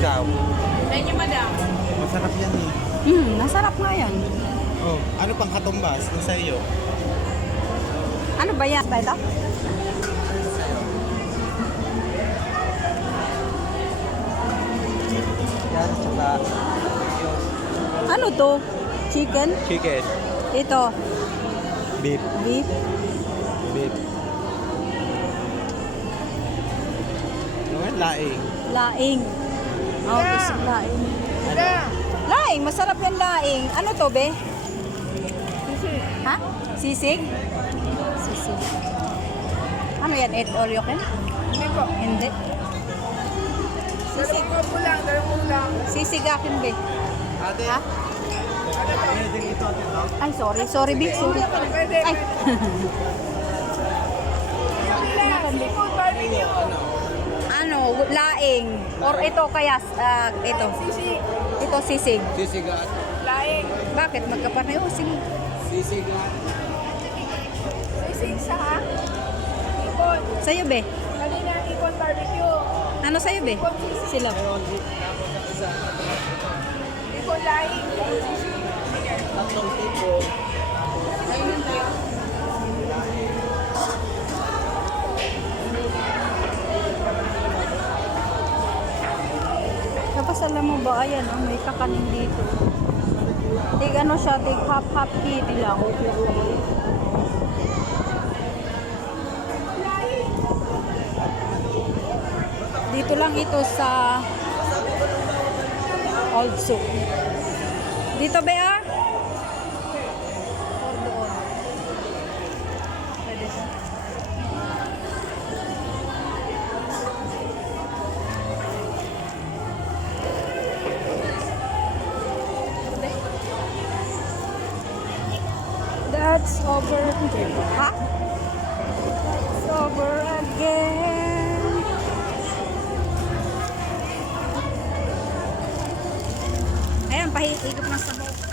Ikaw? Thank you, madam. Masarap yan eh. Masarap nga yan. Oh, ano pang katumbas? Ano sa iyo? Ano ba yan? Ito? Yan, tsaka Ano to? Chicken? chicken, Ito, beef, beef. beef. Ano yan? Laing. Laing. Oh, gusto ko laing. Ano? Laing, masarap yan laing. Ano to, be? Ha? Sisig? Sisig. Ano yan? Eat all you can? Hindi po. Hindi. Sisig. Dalawang lang. Sisig akin, be. Ate, Ha? pwede ito ate no? Ay, sorry. Sorry, be. Sorry. Pwede. Ay. Seafood barbecue. Ano, laing. Or ito kaya, ito. Sisig. Ito sisig. Sisigat. Laing. Bakit? Magkapareho. Sige. Sisigat. Sisig sa ipon. Sa'yo, be. Kanina ipon barbecue. Ano sa'yo, be? Sila. Ipon laing. Tatlong tipo. Tapos alam mo ba, ayan, oh, may kakaning dito. Tig ano siya, tig half kitty lang. Dito lang ito sa Old Souk. Dito ba ah? Or doon? Pwede. That's over. Ha? That's over again. Ayan, pahikot na sa buhok.